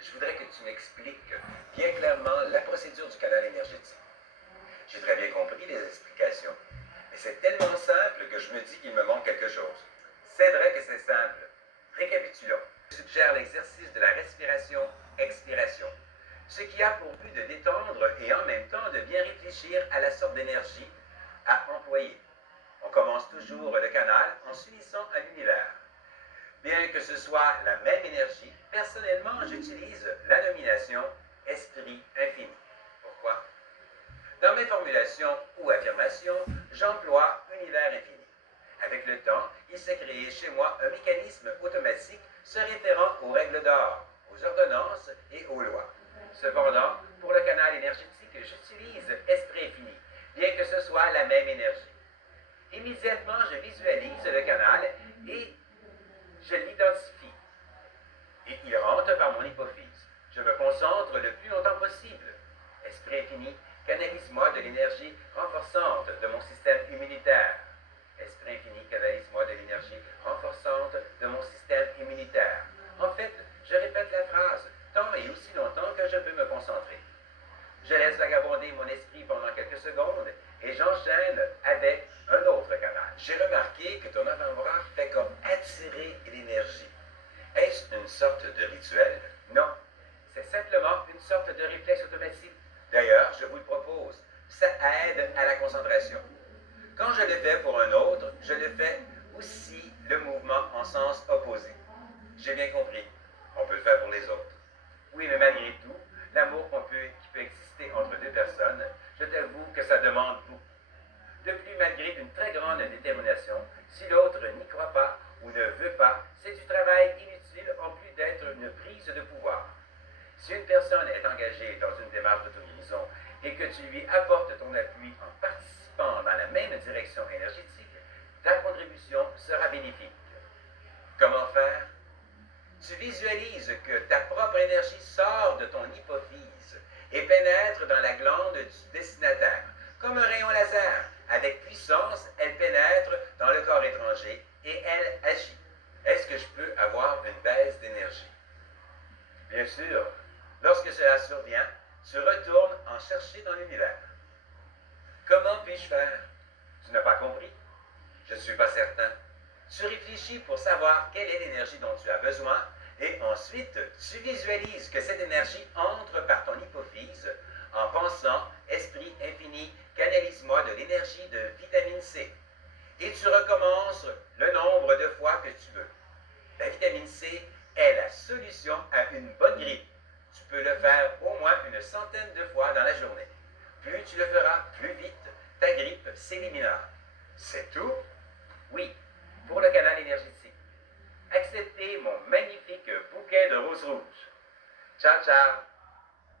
Je voudrais que tu m'expliques bien clairement la procédure du canal énergétique. J'ai très bien compris les explications, mais c'est tellement simple que je me dis qu'il me manque quelque chose. C'est vrai que c'est simple. Récapitulons. Je suggère l'exercice de la respiration-expiration, ce qui a pour but de détendre et en même temps de bien réfléchir à la sorte d'énergie à employer. On commence toujours le canal en s'unissant à l'univers. Bien que ce soit la même énergie, personnellement, j'utilise la nomination esprit infini. Pourquoi? Dans mes formulations ou affirmations, j'emploie univers infini. Avec le temps, il s'est créé chez moi un mécanisme automatique se référant aux règles d'or, aux ordonnances et aux lois. Cependant, pour le canal énergétique, j'utilise esprit infini, bien que ce soit la même énergie. Immédiatement, je visualise le canal et je l'identifie. Et il rentre par mon hypophyse. Je me concentre le plus longtemps possible. Esprit infini, canalise-moi de l'énergie renforçante de mon système immunitaire. Esprit infini, canalise-moi de l'énergie renforçante de mon système immunitaire. En fait, je répète la phrase tant et aussi longtemps que je peux me concentrer. Je laisse vagabonder mon esprit pendant quelques secondes et j'enchaîne avec un autre canal. J'ai remarqué que ton avant-bras fait comme attirer l'énergie. Est-ce une sorte de rituel? Non, c'est simplement une sorte de réflexe automatique. D'ailleurs, je vous le propose, ça aide à la concentration. Quand je le fais pour un autre, je le fais aussi le mouvement en sens opposé. J'ai bien compris, on peut le faire pour les autres. Oui, mais malgré tout, l'amour qui peut exister entre deux personnes, je t'avoue que ça demande beaucoup. De plus, malgré une très grande détermination, si l'autre n'y croit pas ou ne veut pas, c'est du travail inutile en plus d'être une prise de pouvoir. Si une personne est engagée dans une démarche d'auto-guérison et que tu lui apportes ton appui en participant dans la même direction énergétique, ta contribution sera bénéfique. Comment faire? Tu visualises que ta propre énergie sort de ton hypophyse et pénètre dans la glande du destinataire. Comme un rayon laser, avec puissance, elle pénètre dans le corps étranger et elle agit. Est-ce que je peux avoir une baisse d'énergie? Bien sûr, lorsque cela survient, tu retournes en chercher dans l'univers. Comment puis-je faire? Tu n'as pas compris? Je ne suis pas certain. Tu réfléchis pour savoir quelle est l'énergie dont tu as besoin et ensuite tu visualises que cette énergie entre par ton hypophyse en pensant esprit infini, canalise-moi de l'énergie de vitamine C. Et tu recommences le nombre de fois que tu veux. La vitamine C est la solution à une bonne grippe. Tu peux le faire au moins une centaine de fois dans la journée. Plus tu le feras, plus vite ta grippe s'éliminera. C'est tout? Oui, pour le canal énergétique. Acceptez mon magnifique bouquet de roses rouges. Ciao, ciao!